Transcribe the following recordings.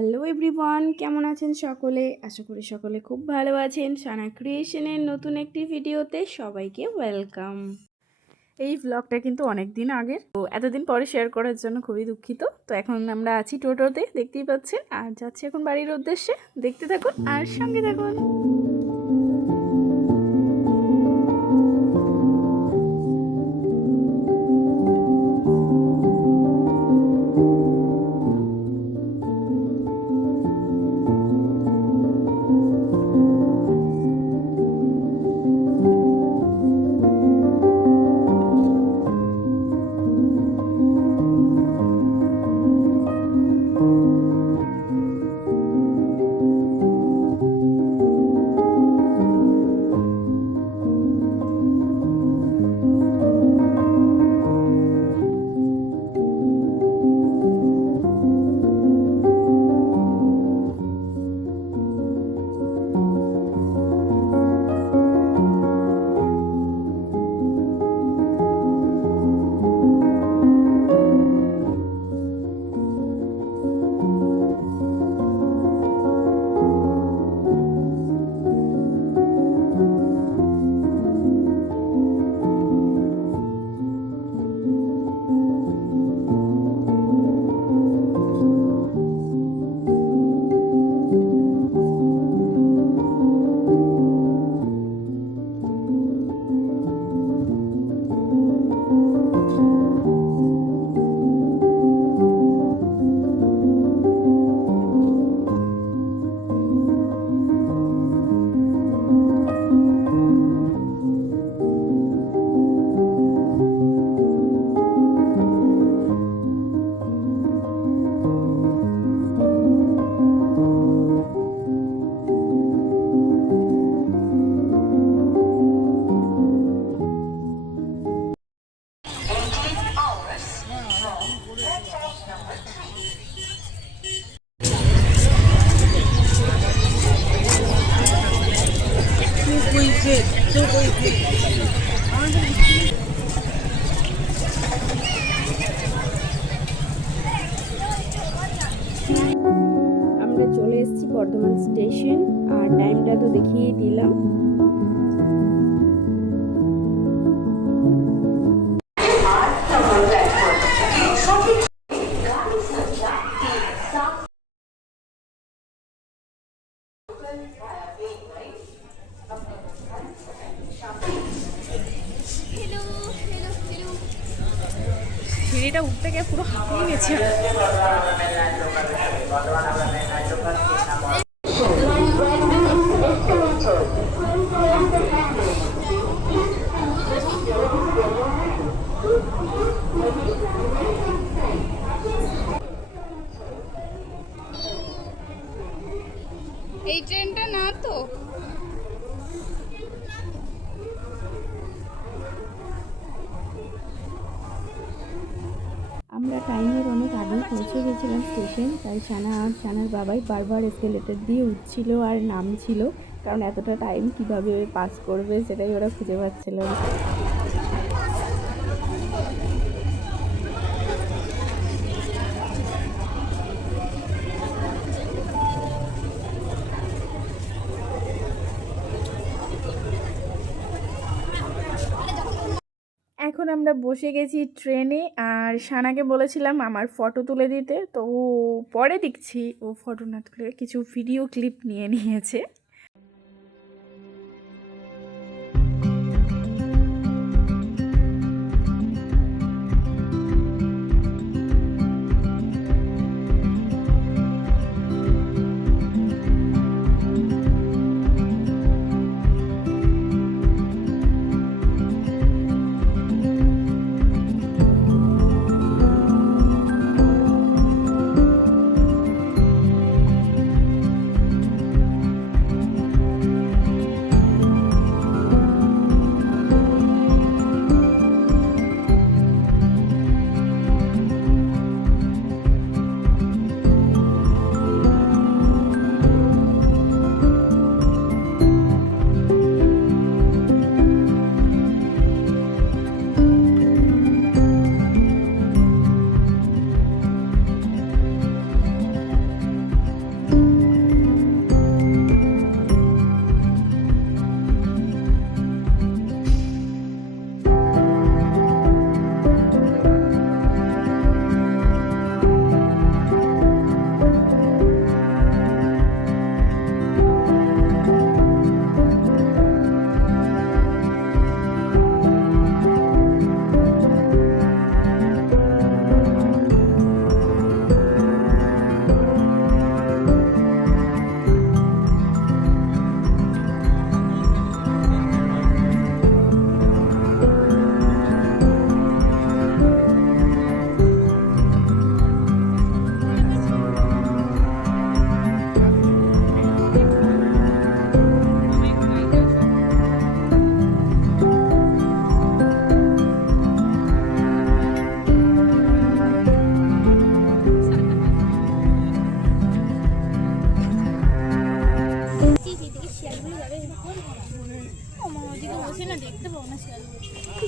Hello everyone, কেমন আছেন সকলে? আশা করি সকলে খুব ভালো আছেন। সানা ক্রিয়েশনের নতুন একটি ভিডিওতে সবাইকে ওয়েলকাম। এই ভ্লগটা কিন্তু অনেক দিন আগের, তো এতদিন পরে শেয়ার করার জন্য খুবই দুঃখিত। তো এখন আমরা আছি টোটোতে, দেখতেই পাচ্ছেন, আর যাচ্ছি এখন বাড়ির উদ্দেশ্যে। দেখতে থাকুন আর সঙ্গে থাকুন। আমরা চলে এসেছি বর্ধমান স্টেশন, আর টাইমটা তো দেখিয়ে দিলাম। সিঁড়িটা উঠতে গিয়ে পুরো হাঁপিয়ে গেছে। এই ট্রেনটা না তো, আমরা টাইমের অনেক আগেই পৌঁছে গেছিলাম স্টেশন। তাই সানা আর সানার বাবাই বারবার এসকেলেটর দিয়ে উঠছিল আর নামছিল, কারণ এতটা টাইম কিভাবে পাস করবে সেটাই ওরা খুঁজে পাচ্ছিল না। এখন আমরা বসে গেছি ট্রেনে, আর সানাকে বলেছিলাম আমার ফটো তুলে দিতে, তো ও পরে দেখছি ও ফটো না তুলে কিছু ভিডিও ক্লিপ নিয়ে নিয়েছে।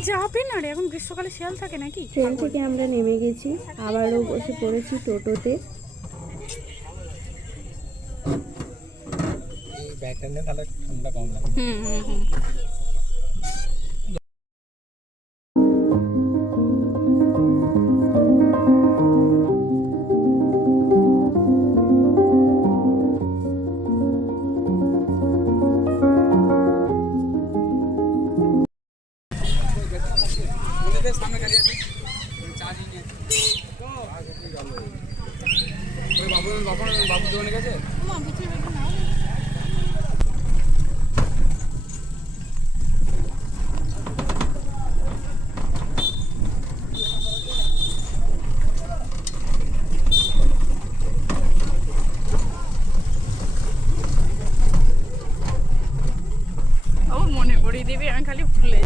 যাবে না রে, এখন গ্রীষ্মকালে শিয়াল থাকে নাকি? ট্রেন থেকে আমরা নেমে গেছি, আবারও বসে পড়েছি টোটোতে। বাবু দোকানে গেছে। ও মনে করিয়ে দিবি, আমি খালি ভুলে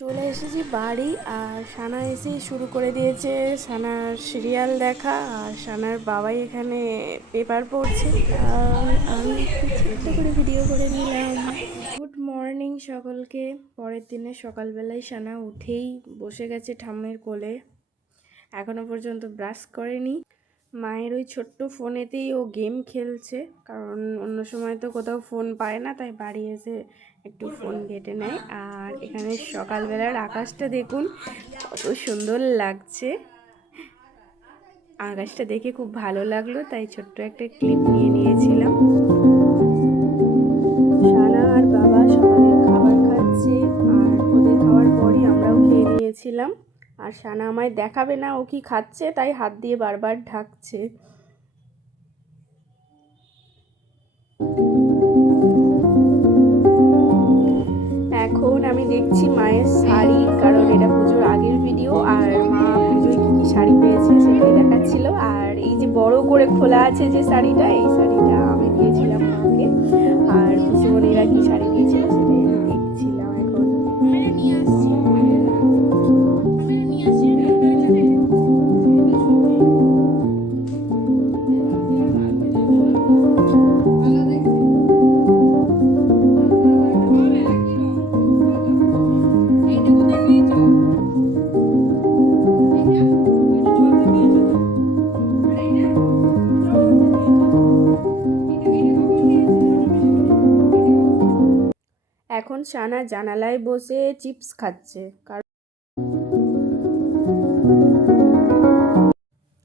চলে এসেছি বাড়ি, আর সানা এসে শুরু করে দিয়েছে সানার সিরিয়াল দেখা। আর সানার বাবাই এখানে পেপার পড়ছে, আর আমি একটু ছোট্ট করে ভিডিও করে নিলাম। গুড মর্নিং সকলকে। পরের দিনে সকালবেলায় সানা উঠেই বসে গেছে ঠাম্মের কোলে, এখনো পর্যন্ত ব্রাশ করেনি। মায়ের ওই ছোট্ট ফোনেতেই ও গেম খেলছে, কারণ অন্য সময় তো কোথাও ফোন পায় না, তাই বাড়ি এসে একটু ফোন ঘেঁটে নেয়। আর এখানে সকালবেলার আকাশটা দেখুন কত সুন্দর লাগছে। আকাশটা দেখে খুব ভালো লাগলো, তাই ছোট্ট একটা ক্লিপ নিয়ে নিয়েছিলাম। সানা আর বাবা সকালের খাবার খাচ্ছে, আর ওদের খাওয়ার পরই আমরাও খেয়ে নিয়েছিলাম। আর সানা আমায় দেখাবে না ও কি খাচ্ছে, তাই হাত দিয়ে বারবার ঢাকছে। এখন আমি দেখছি মায়ের শাড়ি, কারণ এটা পুজোর আগের ভিডিও, আর মা পুজোয় কী কী শাড়ি পেয়েছে সেটাই দেখাচ্ছিল। আর এই যে বড় করে খোলা আছে যে শাড়িটা, এই শাড়িটা আমি দিয়েছিলাম মাকে। আর পিসিমণিরা কী শাড়ি দিয়েছিল সেটাই আমি দেখছিলাম এখন। এখন সানা জানালায় বসে চিপস খাচ্ছে,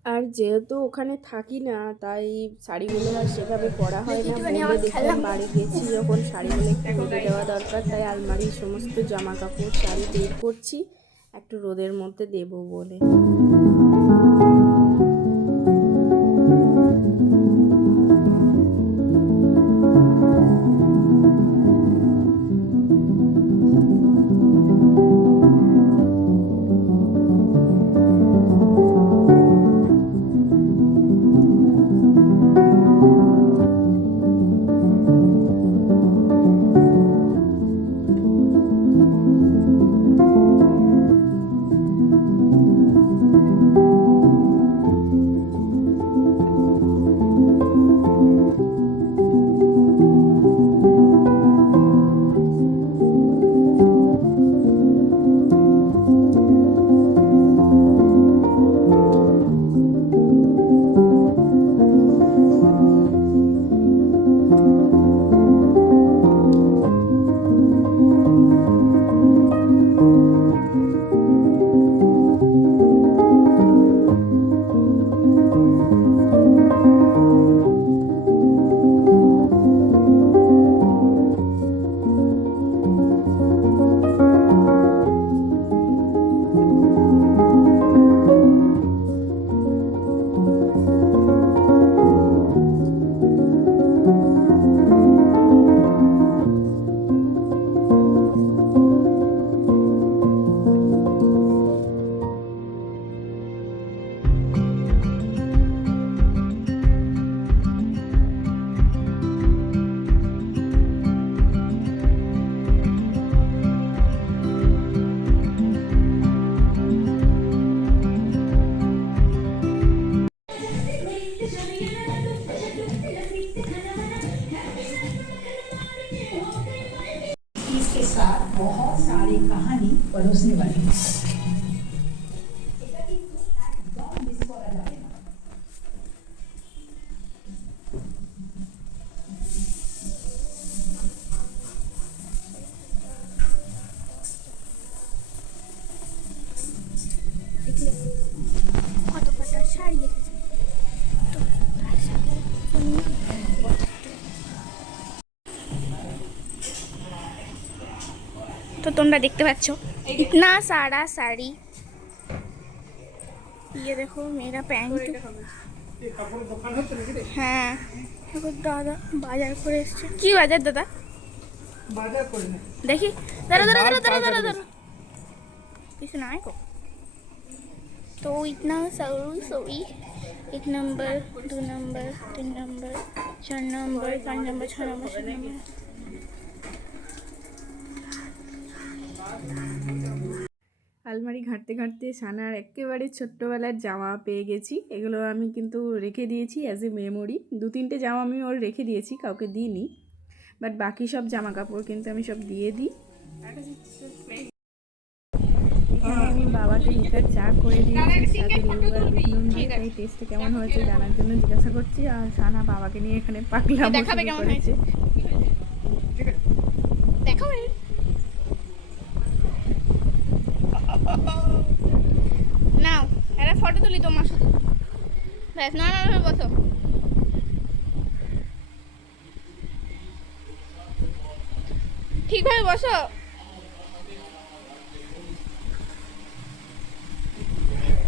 আর যেহেতু ওখানে থাকি না, তাই শাড়িগুলো আর সেভাবে পরা হয় না। বলে দেখলাম বাড়ি গেছি যখন শাড়িগুলো একটু রোদে দেওয়া দরকার, তাই আলমারির সমস্ত জামা কাপড় শাড়ি বের করছি একটু রোদের মধ্যে দেবো বলে। তোমরা দেখতে পাচ্ছ ইতনা সারা শাড়ি। ये देखो मेरा पैंट। হ্যাঁ দেখো দাদা বাজার করে এসছে। কি বাজার দাদা? দেখি দাঁড়া দাঁড়া দাঁড়া দাঁড়া দাঁড়া দাঁড়া কিছু নাই গো। तो इतना sorry sorry 1 number 2 number 3 number 4 number 5 number 6 number 7 number. আলমারি ঘাঁটতে ঘাঁটতে সানার একেবারে ছোট্টবেলার জামা পেয়ে গেছি। এগুলো আমি কিন্তু রেখে দিয়েছি অ্যাজ এ মেমোরি। 2-3টে জামা আমি ওর রেখে দিয়েছি, কাউকে দিইনি, বাট বাকি সব জামা কাপড় কিন্তু আমি সব দিয়ে দিই। এখানে আমি বাবাকে লিকার চা করে দিয়েছি, সাথে লেবু আর বিট নুন দিয়ে। তাই টেস্টটা কেমন হয়েছে জানার জন্য জিজ্ঞাসা করছি। আর সানা বাবাকে নিয়ে এখানে পাগলামো শুরু করেছে। দেখো নাও একটা ফটো তুলি তোমার সাথে। ব্যাস না না বসো। ঠিকভাবে বসো।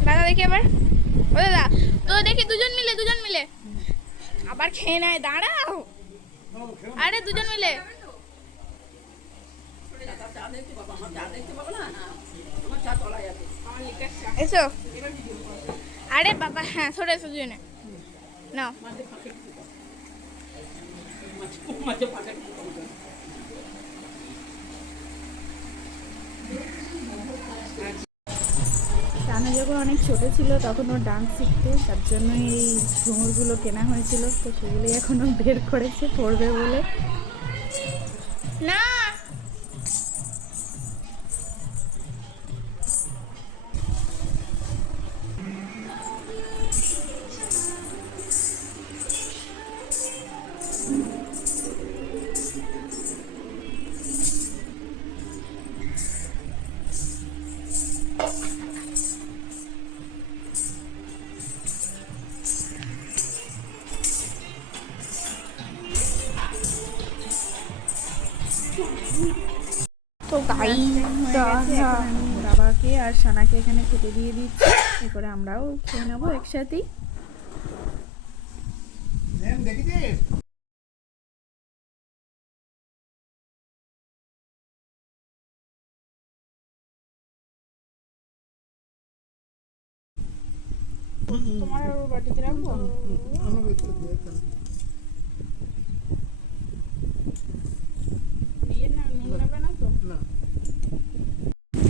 দাদা দেখি আবার। ও দাদা তো দেখি দুজন মিলে আবার খেয়ে নেয়। দাঁড়াও আরে দুজন মিলে এসো। আরে বাবা হ্যাঁ সরে এসো দুজনে নাও। সানা যখন অনেক ছোট ছিল তখন ও ডান্স শিখতে, তার জন্য এই ঘুঙুরগুলো কেনা হয়েছিল। তো সেগুলোই এখনও বের করেছে পড়বে বলে। না তো গাই আমি বাবাকে আর সানাকে এখানে খেতে দিয়ে দিচ্ছি, এ করে আমরাও খেয়ে নেবো একসাথেই। তোমার বাটিতে রাখবো।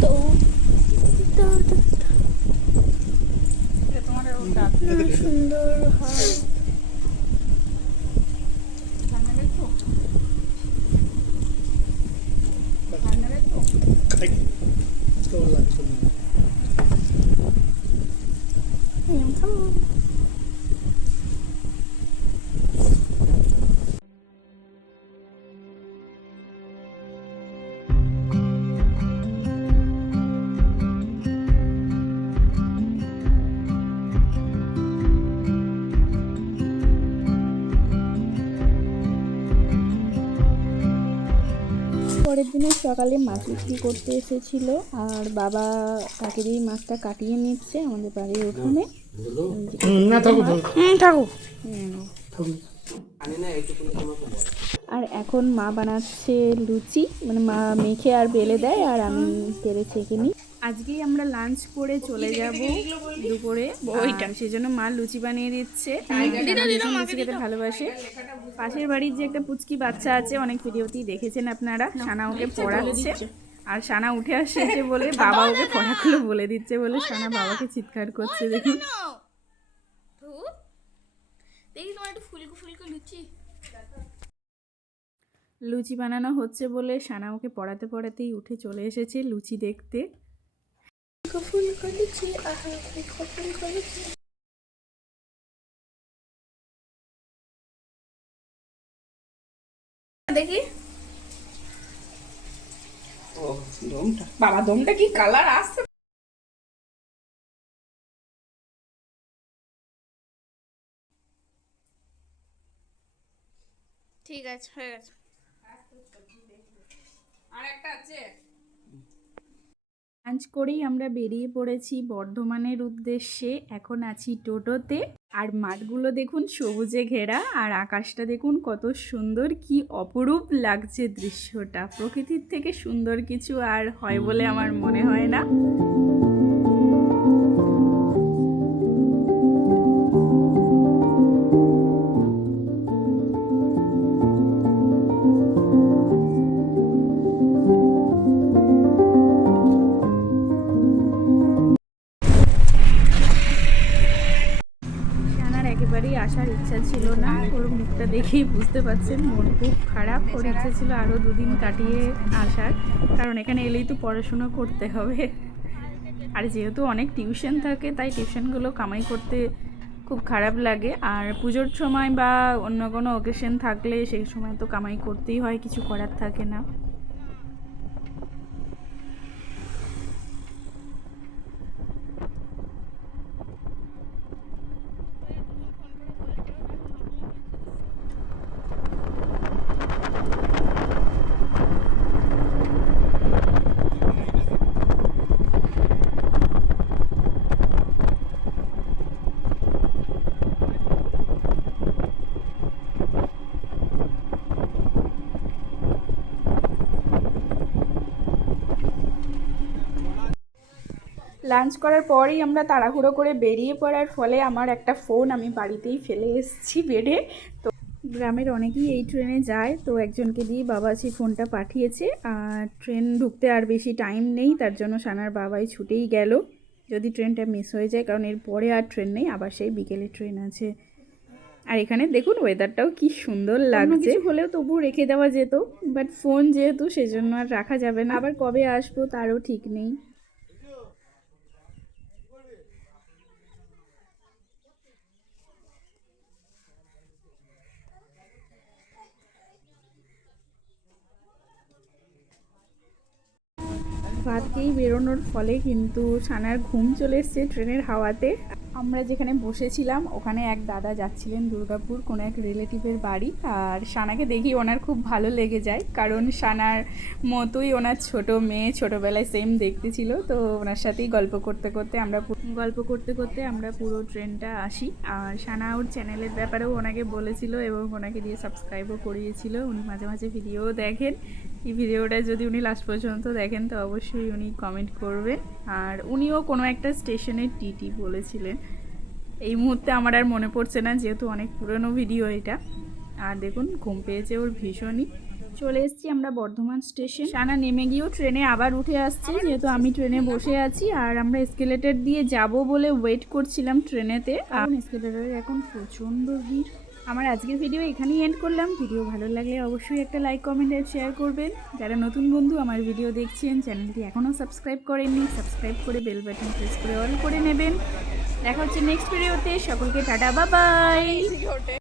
তো সুন্দর হয়। পরের দিনে সকালে মাছ বিক্রি করতে এসেছিল, আর বাবা তাকে দিয়ে মাছটা কাটিয়ে নিচ্ছে আমাদের বাড়ির উঠোনে। থাকুক আর এখন মা বানাচ্ছে লুচি, মানে মা মেখে আর বেলে দেয় আর আমি তেলে ছেঁকে নিই। আজকেই আমরা লাঞ্চ করে চলে যাব দুপুরে, সেজন্য মা লুচি বানিয়ে দিচ্ছে। লুচি খেতে ভালোবাসে। পাশের বাড়ির যে একটা পুচকি বাচ্চা আছে, অনেক ভিডিওতেই দেখেছেন আপনারা, সানা ওকে পড়াচ্ছে। আর সানা উঠে আসছে বলে বাবা ওকে পড়াগুলো বলে দিচ্ছে বলে সানা বাবাকে চিৎকার করছে। দেখুন দেখি তোমার একটু ফুলকো ফুলকো লুচি। লুচি বানানো হচ্ছে বলে সানা ওকে পড়াতে পড়াতেই উঠে চলে এসেছে লুচি দেখতে। ফুলকো লুচি আহা ফুলকো লুচি। দেখি ও দমটা, বাবা দমটা কি কালার আসছে। ঠিক আছে হয়ে গেছে। আর একটা আছে লাঞ্চ করেই আমরা বেরিয়ে পড়েছি বর্ধমানের উদ্দেশ্যে। এখন আছি টোটোতে। আর মাঠগুলো দেখুন সবুজে ঘেরা, আর আকাশটা দেখুন কত সুন্দর, কি অপরূপ লাগছে দৃশ্যটা। প্রকৃতির থেকে সুন্দর কিছু আর হয় বলে আমার মনে হয় না। একেবারেই আসার ইচ্ছা ছিল না, ওর মুখটা দেখেই বুঝতে পারছেন মন খুব খারাপ। ওর ইচ্ছা ছিল আরও দুদিন কাটিয়ে আসার, কারণ এখানে এলেই তো পড়াশুনো করতে হবে। আর যেহেতু অনেক টিউশন থাকে, তাই টিউশনগুলো কামাই করতে খুব খারাপ লাগে। আর পুজোর সময় বা অন্য কোনো অকেশন থাকলে সেই সময় তো কামাই করতেই হয়, কিছু করার থাকে না। লাঞ্চ করার পরেই আমরা তাড়াহুড়ো করে বেরিয়ে পড়ার ফলে আমার একটা ফোন আমি বাড়িতেই ফেলে এসেছি বেডে। তো গ্রামের অনেকেই এই ট্রেনে যায়, তো একজনকে দিয়ে বাবা সেই ফোনটা পাঠিয়েছে। আর ট্রেন ঢুকতে আর বেশি টাইম নেই, তার জন্য সানার বাবাই ছুটেই গেল যদি ট্রেনটা মিস হয়ে যায়, কারণ এর পরে আর ট্রেন নেই, আবার সেই বিকেলে ট্রেন আছে। আর এখানে দেখুন ওয়েদারটাও কি সুন্দর লাগছে। কিছু হলেও তবু রেখে দেওয়া যেত, বাট ফোন যেহেতু সেজন্য আর রাখা যাবে না। আবার কবে আসবো তারও ঠিক নেই। ভাত খেয়েই বেরোনোর ফলে কিন্তু সানার ঘুম চলে এসছে ট্রেনের হাওয়াতে। আমরা যেখানে বসেছিলাম ওখানে এক দাদা যাচ্ছিলেন দুর্গাপুর কোনো এক রিলেটিভের বাড়ি, আর সানাকে দেখি ওনার খুব ভালো লেগে যায়, কারণ সানার মতোই ওনার ছোট মেয়ে ছোটোবেলায় সেম দেখতে ছিল। তো ওনার সাথেই গল্প করতে করতে আমরা পুরো ট্রেনটা আসি। আর সানা ওর চ্যানেলের ব্যাপারেও ওনাকে বলেছিল এবং ওনাকে দিয়ে সাবস্ক্রাইবও করিয়েছিল। উনি মাঝে মাঝে ভিডিও দেখেন। এই ভিডিওটা যদি উনি লাস্ট পর্যন্ত দেখেন তো অবশ্যই উনি কমেন্ট করবেন। আর উনিও কোনো একটা স্টেশনের টিটি বলেছিলেন, এই মুহূর্তে আমার আর মনে পড়ছে না যেহেতু অনেক পুরনো ভিডিও এটা। আর দেখুন ঘুম পেয়েছে ওর ভীষণই। চলে এসেছি আমরা বর্ধমান স্টেশন। সানা নেমে গিয়েও ট্রেনে আবার উঠে আসছে, যেহেতু আমি ট্রেনে বসে আছি। আর আমরা এসকেলেটর দিয়ে যাব বলে ওয়েট করছিলাম ট্রেনেতে, কারণ এসকেলেটরে এখন প্রচণ্ড ভিড়। আমার আজকের ভিডিও এখানেই এন্ড করলাম। ভিডিও ভালো লাগলে অবশ্যই একটা লাইক কমেন্ট আর শেয়ার করবেন। যারা নতুন বন্ধু আমার ভিডিও দেখছেন, চ্যানেলটি এখনও সাবস্ক্রাইব করেননি, সাবস্ক্রাইব করে বেল বাটন প্রেস করে অল করে নেবেন। দেখা হচ্ছে নেক্সট ভিডিওতে। সকলকে টাটা, বাই বাই।